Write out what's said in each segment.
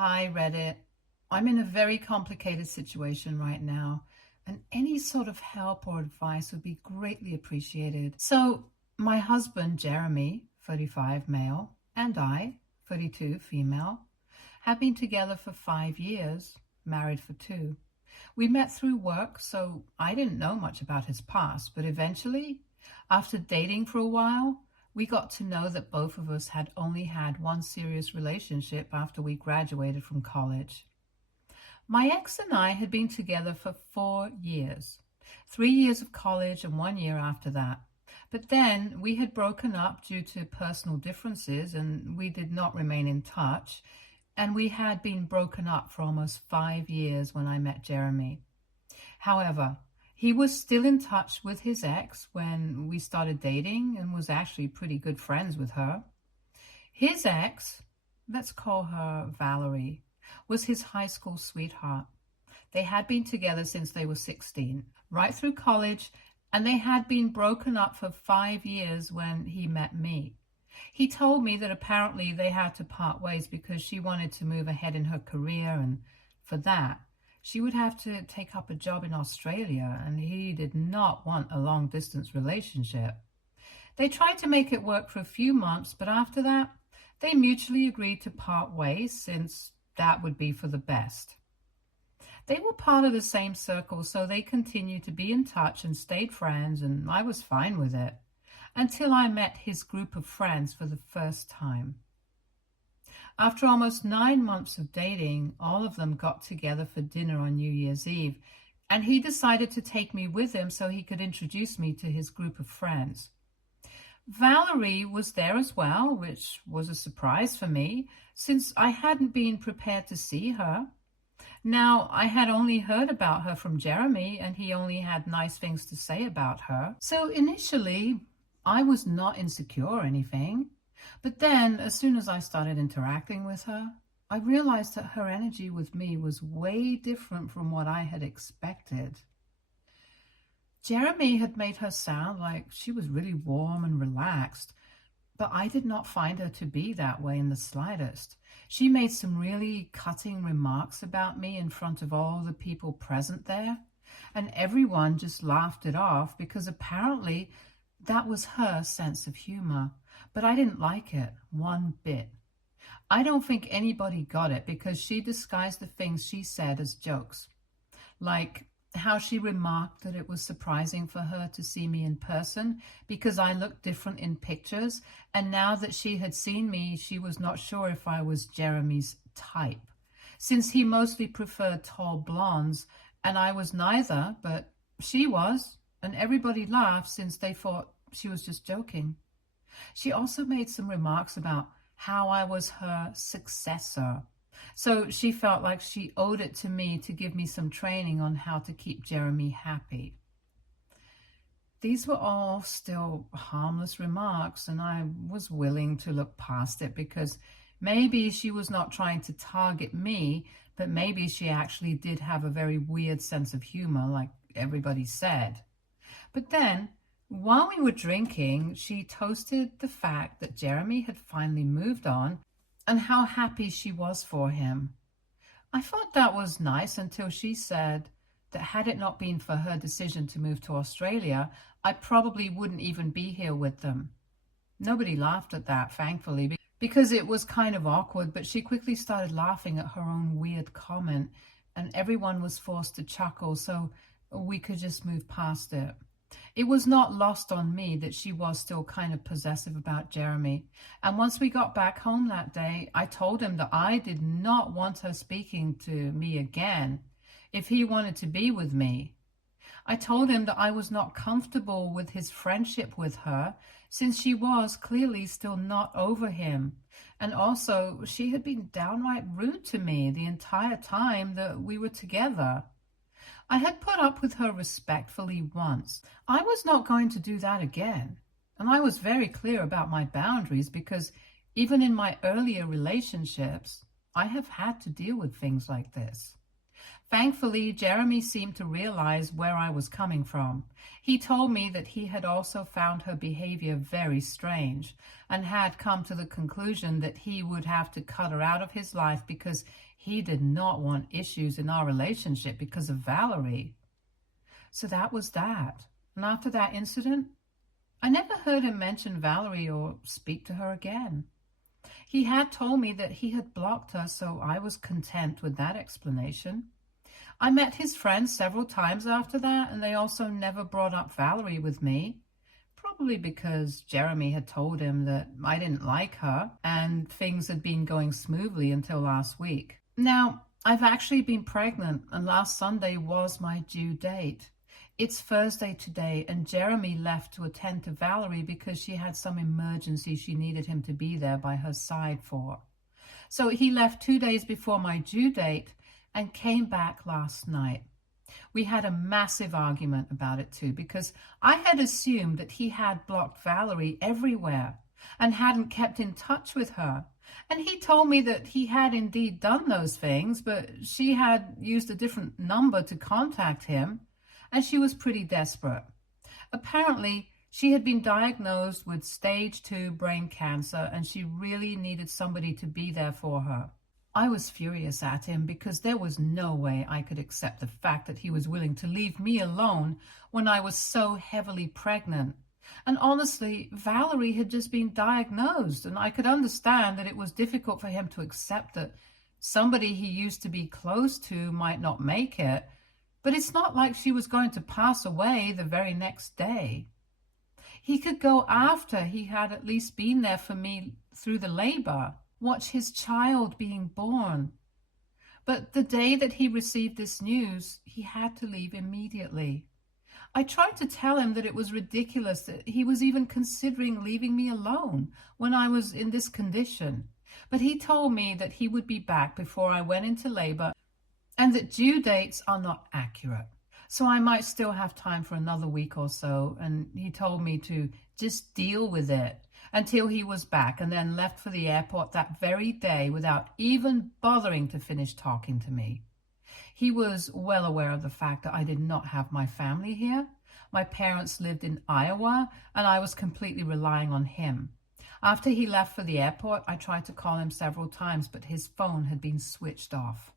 Hi, Reddit. I'm in a very complicated situation right now, and any sort of help or advice would be greatly appreciated. So, my husband, Jeremy, 35 male, and I, 32 female, have been together for 5 years, married for 2. We met through work, so I didn't know much about his past, but eventually, after dating for a while, we got to know that both of us had only had one serious relationship after we graduated from college. My ex and I had been together for 4 years, 3 years of college and 1 year after that. But then we had broken up due to personal differences and we did not remain in touch. And we had been broken up for almost 5 years when I met Jeremy. However, he was still in touch with his ex when we started dating and was actually pretty good friends with her. His ex, let's call her Valerie, was his high school sweetheart. They had been together since they were 16, right through college, and they had been broken up for 5 years when he met me. He told me that apparently they had to part ways because she wanted to move ahead in her career, and for that, she would have to take up a job in Australia, and he did not want a long-distance relationship. They tried to make it work for a few months, but after that, they mutually agreed to part ways since that would be for the best. They were part of the same circle, so they continued to be in touch and stayed friends, and I was fine with it, until I met his group of friends for the first time. After almost 9 months of dating, all of them got together for dinner on New Year's Eve, and he decided to take me with him so he could introduce me to his group of friends. Valerie was there as well, which was a surprise for me, since I hadn't been prepared to see her. Now, I had only heard about her from Jeremy, and he only had nice things to say about her. So initially, I was not insecure or anything. But then, as soon as I started interacting with her, I realized that her energy with me was way different from what I had expected. Jeremy had made her sound like she was really warm and relaxed, but I did not find her to be that way in the slightest. She made some really cutting remarks about me in front of all the people present there, and everyone just laughed it off because apparently that was her sense of humor. But I didn't like it one bit. I don't think anybody got it because she disguised the things she said as jokes. Like how she remarked that it was surprising for her to see me in person because I looked different in pictures, and now that she had seen me, she was not sure if I was Jeremy's type, since he mostly preferred tall blondes, and I was neither, but she was, and everybody laughed since they thought she was just joking. She also made some remarks about how I was her successor. So she felt like she owed it to me to give me some training on how to keep Jeremy happy. These were all still harmless remarks, and I was willing to look past it because maybe she was not trying to target me, but maybe she actually did have a very weird sense of humor, like everybody said. But then, while we were drinking, she toasted the fact that Jeremy had finally moved on and how happy she was for him. I thought that was nice until she said that had it not been for her decision to move to Australia, I probably wouldn't even be here with them. Nobody laughed at that, thankfully, because it was kind of awkward, but she quickly started laughing at her own weird comment, and everyone was forced to chuckle, so we could just move past it. It was not lost on me that she was still kind of possessive about Jeremy. And once we got back home that day, I told him that I did not want her speaking to me again if he wanted to be with me. I told him that I was not comfortable with his friendship with her since she was clearly still not over him. And also, she had been downright rude to me the entire time that we were together. I had put up with her respectfully once. I was not going to do that again. And I was very clear about my boundaries because even in my earlier relationships, I have had to deal with things like this. Thankfully, Jeremy seemed to realize where I was coming from. He told me that he had also found her behavior very strange and had come to the conclusion that he would have to cut her out of his life because he did not want issues in our relationship because of Valerie. So that was that. And after that incident, I never heard him mention Valerie or speak to her again. He had told me that he had blocked her, so I was content with that explanation. I met his friends several times after that, and they also never brought up Valerie with me, probably because Jeremy had told him that I didn't like her and things had been going smoothly until last week. Now, I've actually been pregnant, and last Sunday was my due date. It's Thursday today, and Jeremy left to attend to Valerie because she had some emergency she needed him to be there by her side for. So he left 2 days before my due date and came back last night. We had a massive argument about it too, because I had assumed that he had blocked Valerie everywhere and hadn't kept in touch with her. And he told me that he had indeed done those things, but she had used a different number to contact him, and she was pretty desperate. Apparently, she had been diagnosed with stage 2 brain cancer, and she really needed somebody to be there for her. I was furious at him because there was no way I could accept the fact that he was willing to leave me alone when I was so heavily pregnant. And honestly, Valerie had just been diagnosed, and I could understand that it was difficult for him to accept that somebody he used to be close to might not make it, but it's not like she was going to pass away the very next day. He could go after he had at least been there for me through the labor, watch his child being born. But the day that he received this news, he had to leave immediately. I tried to tell him that it was ridiculous that he was even considering leaving me alone when I was in this condition. But he told me that he would be back before I went into labor and that due dates are not accurate. So I might still have time for another week or so, and he told me to just deal with it until he was back, and then left for the airport that very day without even bothering to finish talking to me. He was well aware of the fact that I did not have my family here. My parents lived in Iowa, and I was completely relying on him. After he left for the airport, I tried to call him several times, but his phone had been switched off.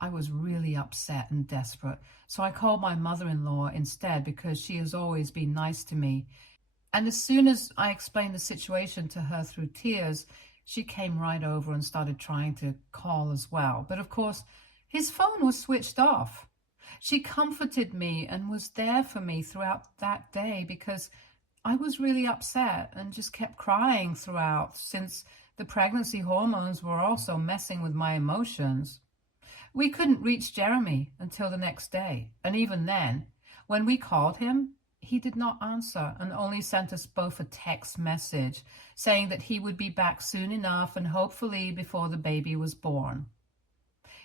I was really upset and desperate, so I called my mother-in-law instead because she has always been nice to me. And as soon as I explained the situation to her through tears, she came right over and started trying to call as well. But of course, his phone was switched off. She comforted me and was there for me throughout that day because I was really upset and just kept crying throughout, since the pregnancy hormones were also messing with my emotions. We couldn't reach Jeremy until the next day, and even then, when we called him, he did not answer and only sent us both a text message saying that he would be back soon enough and hopefully before the baby was born.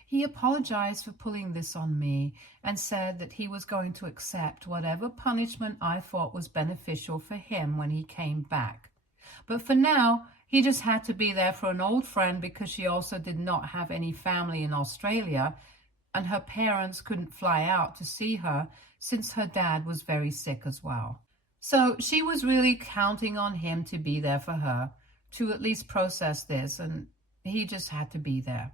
He apologized for pulling this on me and said that he was going to accept whatever punishment I thought was beneficial for him when he came back. But for now, he just had to be there for an old friend because she also did not have any family in Australia, and her parents couldn't fly out to see her since her dad was very sick as well. So she was really counting on him to be there for her, to at least process this, and he just had to be there.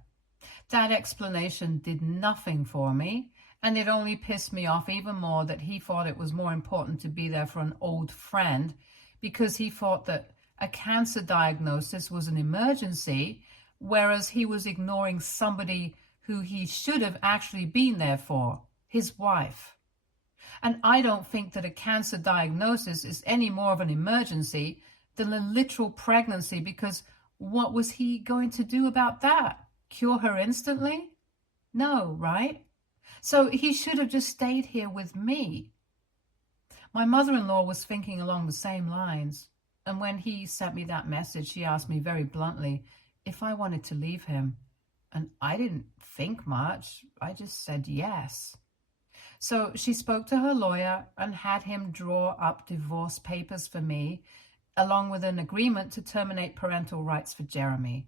That explanation did nothing for me, and it only pissed me off even more that he thought it was more important to be there for an old friend because he thought that a cancer diagnosis was an emergency, whereas he was ignoring somebody who he should have actually been there for, his wife. And I don't think that a cancer diagnosis is any more of an emergency than a literal pregnancy, because what was he going to do about that? Cure her instantly? No, right? So he should have just stayed here with me. My mother-in-law was thinking along the same lines, and when he sent me that message, she asked me very bluntly if I wanted to leave him. And I didn't think much. I just said yes. So she spoke to her lawyer and had him draw up divorce papers for me, along with an agreement to terminate parental rights for Jeremy.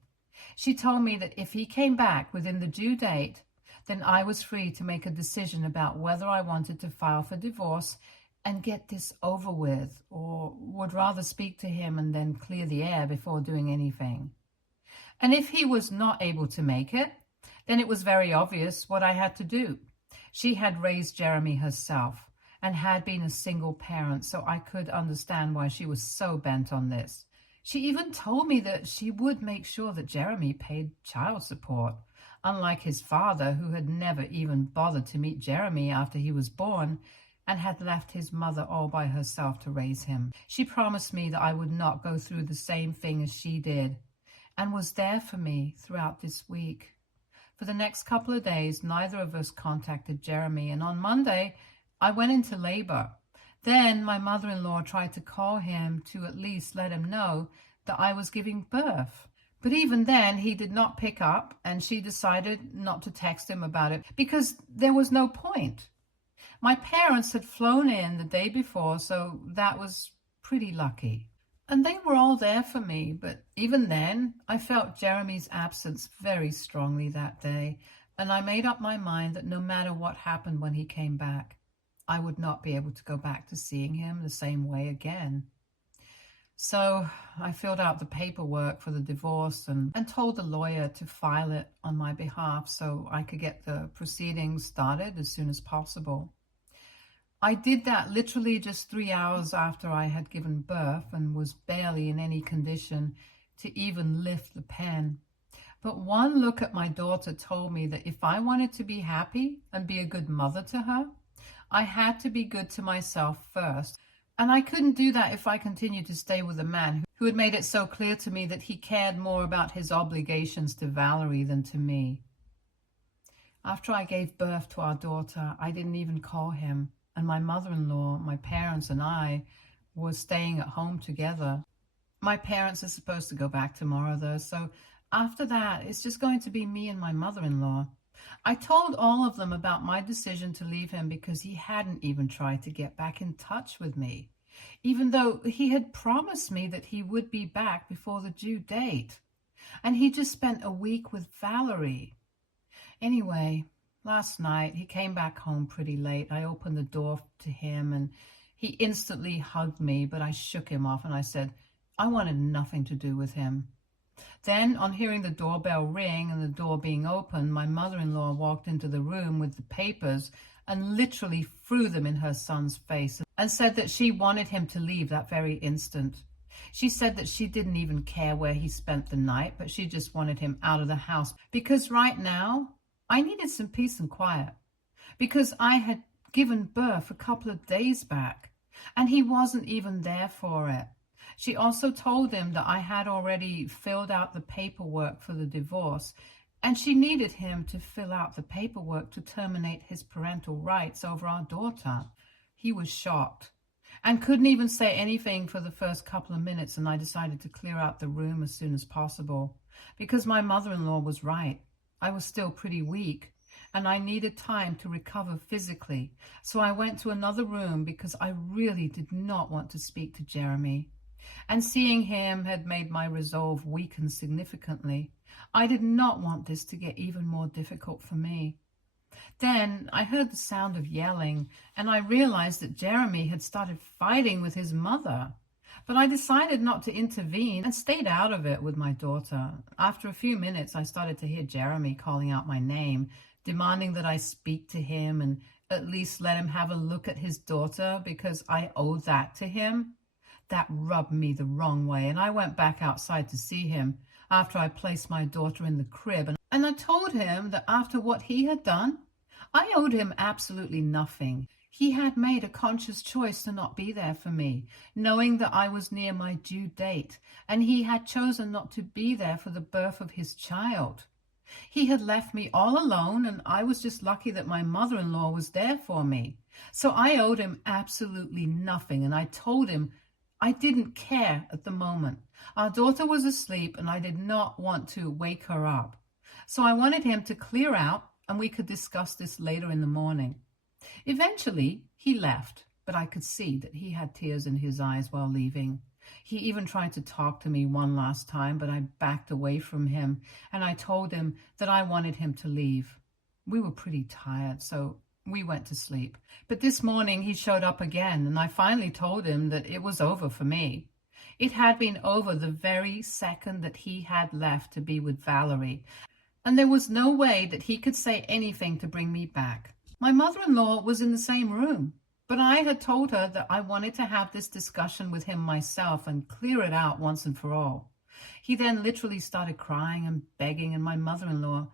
She told me that if he came back within the due date, then I was free to make a decision about whether I wanted to file for divorce and get this over with, or would rather speak to him and then clear the air before doing anything. And if he was not able to make it, then it was very obvious what I had to do. She had raised Jeremy herself and had been a single parent, so I could understand why she was so bent on this. She even told me that she would make sure that Jeremy paid child support, unlike his father, who had never even bothered to meet Jeremy after he was born and had left his mother all by herself to raise him. She promised me that I would not go through the same thing as she did, and was there for me throughout this week. For the next couple of days, neither of us contacted Jeremy, and on Monday, I went into labor. Then my mother-in-law tried to call him to at least let him know that I was giving birth. But even then, he did not pick up, and she decided not to text him about it because there was no point. My parents had flown in the day before, so that was pretty lucky. And they were all there for me, but even then, I felt Jeremy's absence very strongly that day, and I made up my mind that no matter what happened when he came back, I would not be able to go back to seeing him the same way again. So I filled out the paperwork for the divorce and told the lawyer to file it on my behalf so I could get the proceedings started as soon as possible. I did that literally just 3 hours after I had given birth and was barely in any condition to even lift the pen. But one look at my daughter told me that if I wanted to be happy and be a good mother to her, I had to be good to myself first. And I couldn't do that if I continued to stay with a man who had made it so clear to me that he cared more about his obligations to Valerie than to me. After I gave birth to our daughter, I didn't even call him. And my mother-in-law, my parents, and I were staying at home together. My parents are supposed to go back tomorrow, though, so after that, it's just going to be me and my mother-in-law. I told all of them about my decision to leave him because he hadn't even tried to get back in touch with me, even though he had promised me that he would be back before the due date. And he just spent a week with Valerie. Anyway, last night, he came back home pretty late. I opened the door to him and he instantly hugged me, but I shook him off and I said I wanted nothing to do with him. Then, on hearing the doorbell ring and the door being opened, my mother-in-law walked into the room with the papers and literally threw them in her son's face and said that she wanted him to leave that very instant. She said that she didn't even care where he spent the night, but she just wanted him out of the house because right now, I needed some peace and quiet because I had given birth a couple of days back and he wasn't even there for it. She also told him that I had already filled out the paperwork for the divorce and she needed him to fill out the paperwork to terminate his parental rights over our daughter. He was shocked and couldn't even say anything for the first couple of minutes, and I decided to clear out the room as soon as possible because my mother-in-law was right. I was still pretty weak and I needed time to recover physically. So I went to another room because I really did not want to speak to Jeremy. And seeing him had made my resolve weaken significantly. I did not want this to get even more difficult for me. Then I heard the sound of yelling and I realized that Jeremy had started fighting with his mother. But I decided not to intervene and stayed out of it with my daughter. After a few minutes, I started to hear Jeremy calling out my name, demanding that I speak to him and at least let him have a look at his daughter because I owed that to him. That rubbed me the wrong way, and I went back outside to see him after I placed my daughter in the crib. And I told him that after what he had done, I owed him absolutely nothing. He had made a conscious choice to not be there for me, knowing that I was near my due date, and he had chosen not to be there for the birth of his child. He had left me all alone, and I was just lucky that my mother-in-law was there for me. So I owed him absolutely nothing, and I told him I didn't care at the moment. Our daughter was asleep, and I did not want to wake her up. So I wanted him to clear out, and we could discuss this later in the morning. Eventually, he left, but I could see that he had tears in his eyes while leaving. He even tried to talk to me one last time, but I backed away from him, and I told him that I wanted him to leave. We were pretty tired, so we went to sleep. But this morning he showed up again, and I finally told him that it was over for me. It had been over the very second that he had left to be with Valerie, and there was no way that he could say anything to bring me back. My mother-in-law was in the same room, but I had told her that I wanted to have this discussion with him myself and clear it out once and for all. He then literally started crying and begging, and my mother-in-law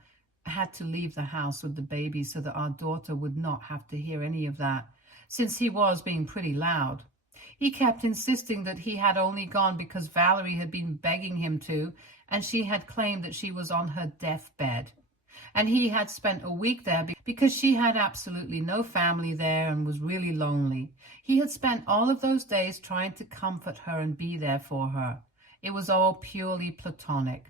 had to leave the house with the baby so that our daughter would not have to hear any of that, since he was being pretty loud. He kept insisting that he had only gone because Valerie had been begging him to, and she had claimed that she was on her deathbed. And he had spent a week there because she had absolutely no family there and was really lonely. He had spent all of those days trying to comfort her and be there for her. It was all purely platonic,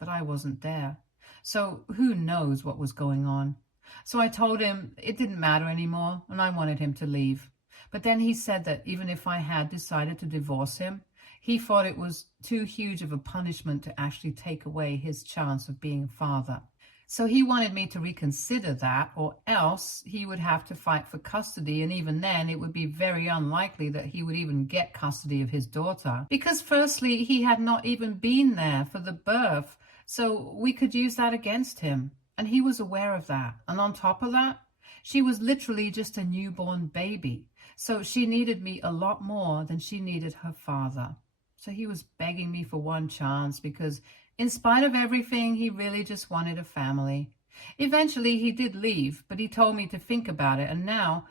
but I wasn't there. So who knows what was going on? So I told him it didn't matter anymore and I wanted him to leave. But then he said that even if I had decided to divorce him, he thought it was too huge of a punishment to actually take away his chance of being a father. So he wanted me to reconsider that, or else he would have to fight for custody, and even then it would be very unlikely that he would even get custody of his daughter. Because firstly, he had not even been there for the birth, so we could use that against him. And he was aware of that. And on top of that, she was literally just a newborn baby. So she needed me a lot more than she needed her father. So he was begging me for one chance because in spite of everything, he really just wanted a family. Eventually, he did leave, but he told me to think about it. And now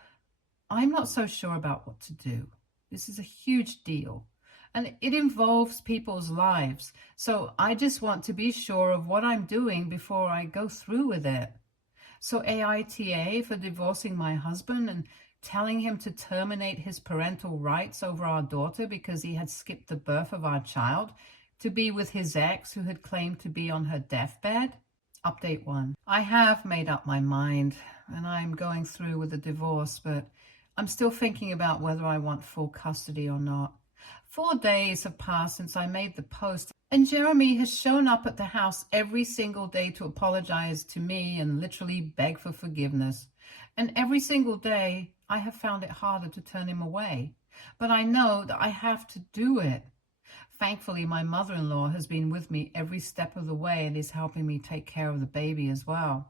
I'm not so sure about what to do. This is a huge deal. And it involves people's lives. So I just want to be sure of what I'm doing before I go through with it. So AITA for divorcing my husband and telling him to terminate his parental rights over our daughter because he had skipped the birth of our child to be with his ex who had claimed to be on her deathbed. Update 1. I have made up my mind and I'm going through with the divorce, but I'm still thinking about whether I want full custody or not. 4 days have passed since I made the post, and Jeremy has shown up at the house every single day to apologize to me and literally beg for forgiveness. And every single day, I have found it harder to turn him away. But I know that I have to do it. Thankfully, my mother-in-law has been with me every step of the way and is helping me take care of the baby as well.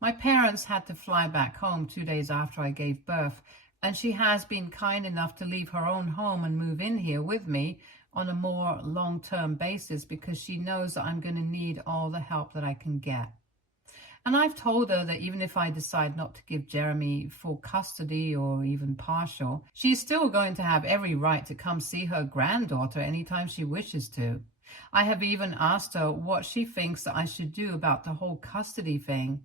My parents had to fly back home 2 days after I gave birth, and she has been kind enough to leave her own home and move in here with me on a more long-term basis because she knows that I'm going to need all the help that I can get. And I've told her that even if I decide not to give Jeremy full custody or even partial, she's still going to have every right to come see her granddaughter anytime she wishes to. I have even asked her what she thinks that I should do about the whole custody thing.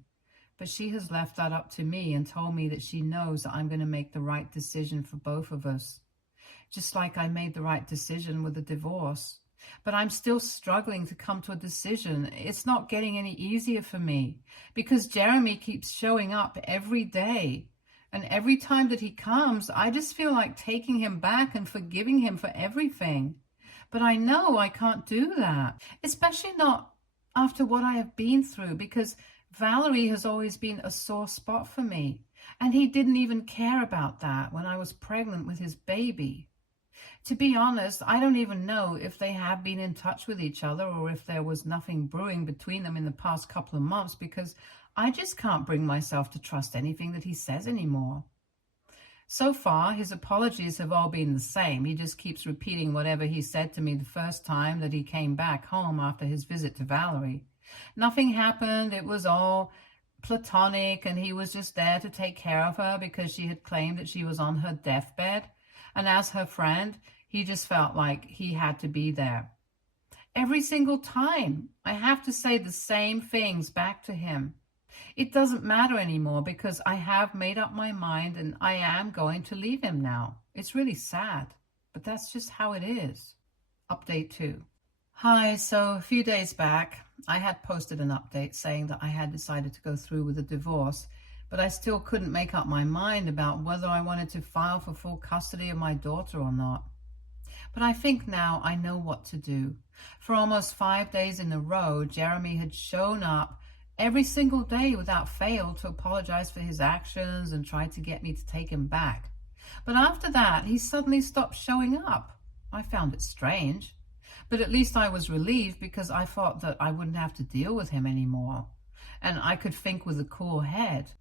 But she has left that up to me and told me that she knows that I'm going to make the right decision for both of us. Just like I made the right decision with the divorce. But I'm still struggling to come to a decision. It's not getting any easier for me because Jeremy keeps showing up every day. And every time that he comes, I just feel like taking him back and forgiving him for everything. But I know I can't do that, especially not after what I have been through, because Valerie has always been a sore spot for me. And he didn't even care about that when I was pregnant with his baby. To be honest, I don't even know if they have been in touch with each other or if there was nothing brewing between them in the past couple of months because I just can't bring myself to trust anything that he says anymore. So far, his apologies have all been the same. He just keeps repeating whatever he said to me the first time that he came back home after his visit to Valerie. Nothing happened. It was all platonic and he was just there to take care of her because she had claimed that she was on her deathbed. And as her friend, he just felt like he had to be there. Every single time, I have to say the same things back to him. It doesn't matter anymore because I have made up my mind and I am going to leave him now. It's really sad, but that's just how it is. Update 2. Hi, so a few days back, I had posted an update saying that I had decided to go through with a divorce, but I still couldn't make up my mind about whether I wanted to file for full custody of my daughter or not. But I think now I know what to do. For almost 5 days in a row, Jeremy had shown up every single day without fail to apologize for his actions and try to get me to take him back. But after that, he suddenly stopped showing up. I found it strange, but at least I was relieved because I thought that I wouldn't have to deal with him anymore, and I could think with a cool head.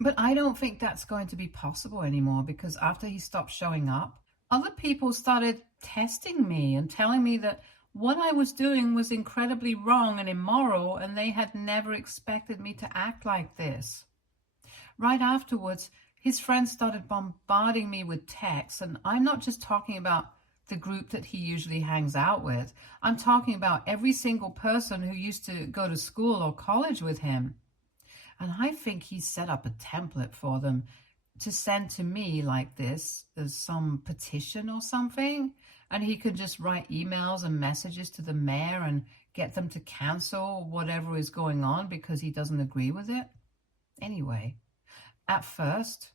But I don't think that's going to be possible anymore because after he stopped showing up, other people started testing me and telling me that what I was doing was incredibly wrong and immoral, and they had never expected me to act like this. Right afterwards, his friends started bombarding me with texts, and I'm not just talking about the group that he usually hangs out with. I'm talking about every single person who used to go to school or college with him. And I think he set up a template for them to send to me like this as some petition or something. And he could just write emails and messages to the mayor and get them to cancel whatever is going on because he doesn't agree with it. Anyway, at first,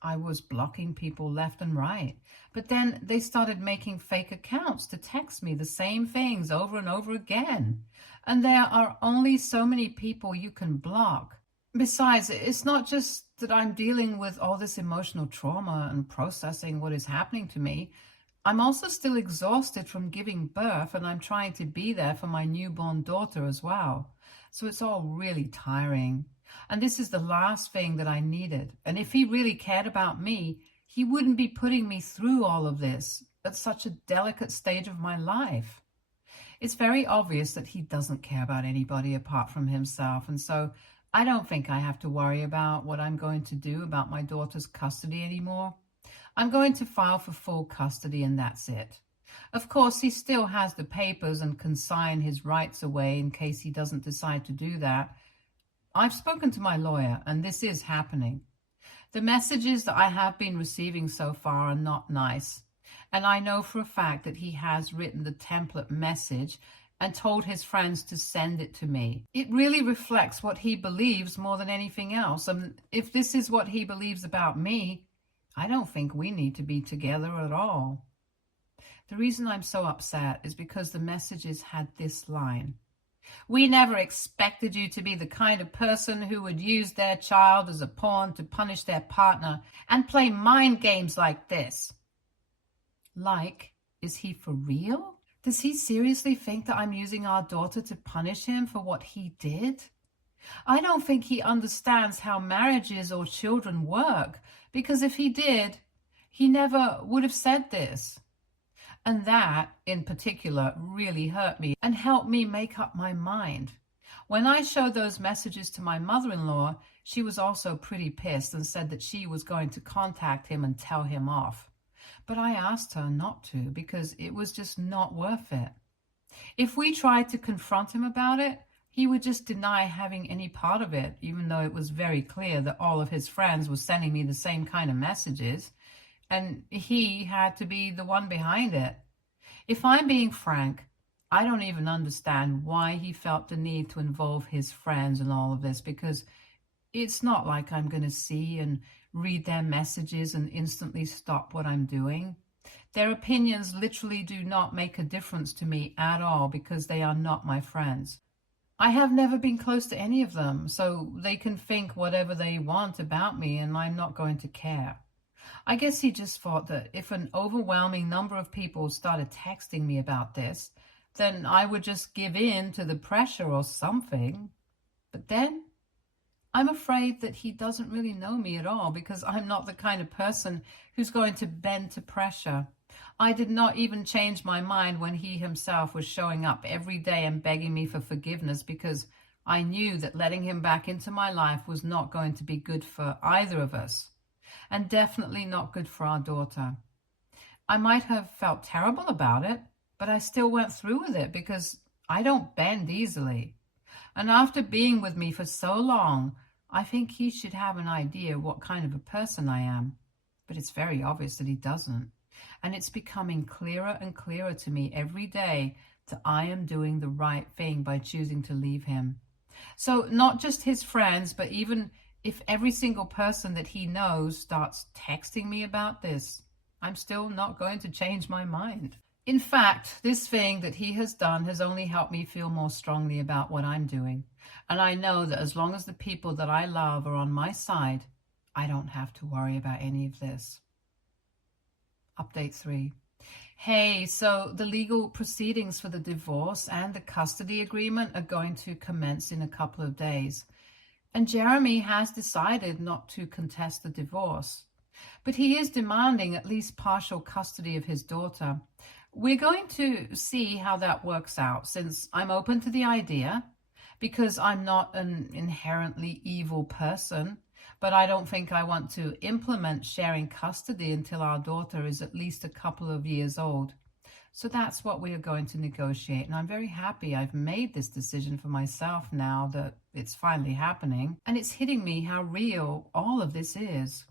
I was blocking people left and right. But then they started making fake accounts to text me the same things over and over again. And there are only so many people you can block. Besides, it's not just that I'm dealing with all this emotional trauma and processing what is happening to me. I'm also still exhausted from giving birth, and I'm trying to be there for my newborn daughter as well. So it's all really tiring. And this is the last thing that I needed. And if he really cared about me, he wouldn't be putting me through all of this at such a delicate stage of my life. It's very obvious that he doesn't care about anybody apart from himself. And so I don't think I have to worry about what I'm going to do about my daughter's custody anymore. I'm going to file for full custody and that's it. Of course, he still has the papers and can sign his rights away in case he doesn't decide to do that. I've spoken to my lawyer and this is happening. The messages that I have been receiving so far are not nice. And I know for a fact that he has written the template message and told his friends to send it to me. It really reflects what he believes more than anything else. And if this is what he believes about me, I don't think we need to be together at all. The reason I'm so upset is because the messages had this line: "We never expected you to be the kind of person who would use their child as a pawn to punish their partner and play mind games like this." Like, is he for real? Does he seriously think that I'm using our daughter to punish him for what he did? I don't think he understands how marriages or children work, because if he did, he never would have said this. And that, in particular, really hurt me and helped me make up my mind. When I showed those messages to my mother-in-law, she was also pretty pissed and said that she was going to contact him and tell him off. But I asked her not to because it was just not worth it. If we tried to confront him about it, he would just deny having any part of it, even though it was very clear that all of his friends were sending me the same kind of messages, and he had to be the one behind it. If I'm being frank, I don't even understand why he felt the need to involve his friends in all of this, because it's not like I'm going to see and read their messages and instantly stop what I'm doing. Their opinions literally do not make a difference to me at all because they are not my friends. I have never been close to any of them, so they can think whatever they want about me and I'm not going to care. I guess he just thought that if an overwhelming number of people started texting me about this, then I would just give in to the pressure or something. But then I'm afraid that he doesn't really know me at all because I'm not the kind of person who's going to bend to pressure. I did not even change my mind when he himself was showing up every day and begging me for forgiveness because I knew that letting him back into my life was not going to be good for either of us, and definitely not good for our daughter. I might have felt terrible about it, but I still went through with it because I don't bend easily. And after being with me for so long, I think he should have an idea what kind of a person I am. But it's very obvious that he doesn't. And it's becoming clearer and clearer to me every day that I am doing the right thing by choosing to leave him. So not just his friends, but even if every single person that he knows starts texting me about this, I'm still not going to change my mind. In fact, this thing that he has done has only helped me feel more strongly about what I'm doing. And I know that as long as the people that I love are on my side, I don't have to worry about any of this. Update 3. Hey, so the legal proceedings for the divorce and the custody agreement are going to commence in a couple of days. And Jeremy has decided not to contest the divorce. But he is demanding at least partial custody of his daughter. We're going to see how that works out, since I'm open to the idea, because I'm not an inherently evil person, but I don't think I want to implement sharing custody until our daughter is at least a couple of years old. So that's what we are going to negotiate, and I'm very happy I've made this decision for myself now that it's finally happening, and it's hitting me how real all of this is.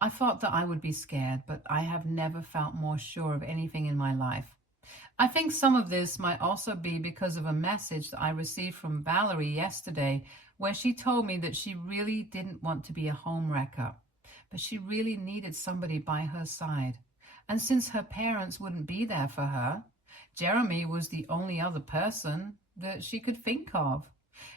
I thought that I would be scared, but I have never felt more sure of anything in my life. I think some of this might also be because of a message that I received from Valerie yesterday, where she told me that she really didn't want to be a homewrecker, but she really needed somebody by her side. And since her parents wouldn't be there for her, Jeremy was the only other person that she could think of.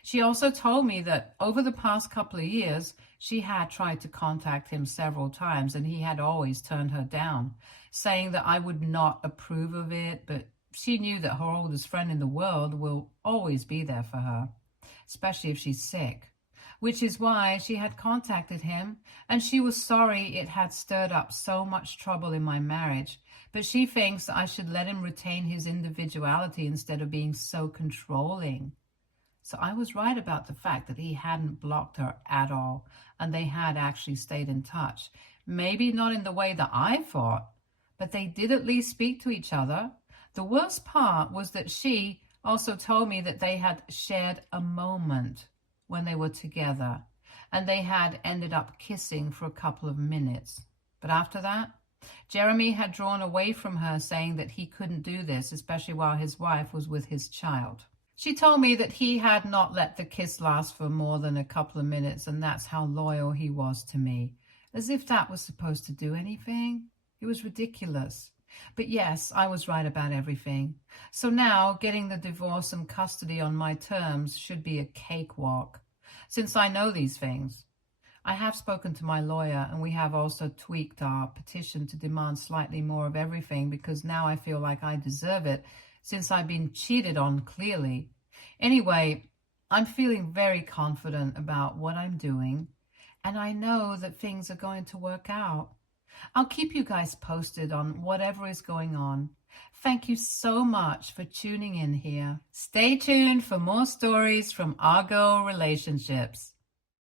She also told me that over the past couple of years, she had tried to contact him several times and he had always turned her down, saying that I would not approve of it, but she knew that her oldest friend in the world will always be there for her, especially if she's sick, which is why she had contacted him, and she was sorry it had stirred up so much trouble in my marriage, but she thinks that I should let him retain his individuality instead of being so controlling. So I was right about the fact that he hadn't blocked her at all, and they had actually stayed in touch. Maybe not in the way that I thought, but they did at least speak to each other. The worst part was that she also told me that they had shared a moment when they were together, and they had ended up kissing for a couple of minutes. But after that, Jeremy had drawn away from her, saying that he couldn't do this, especially while his wife was with his child. She told me that he had not let the kiss last for more than a couple of minutes, and that's how loyal he was to me. As if that was supposed to do anything. It was ridiculous. But yes, I was right about everything. So now, getting the divorce and custody on my terms should be a cakewalk, since I know these things. I have spoken to my lawyer, and we have also tweaked our petition to demand slightly more of everything, because now I feel like I deserve it, since I've been cheated on clearly. Anyway, I'm feeling very confident about what I'm doing, and I know that things are going to work out. I'll keep you guys posted on whatever is going on. Thank you so much for tuning in here. Stay tuned for more stories from Argo Relationships.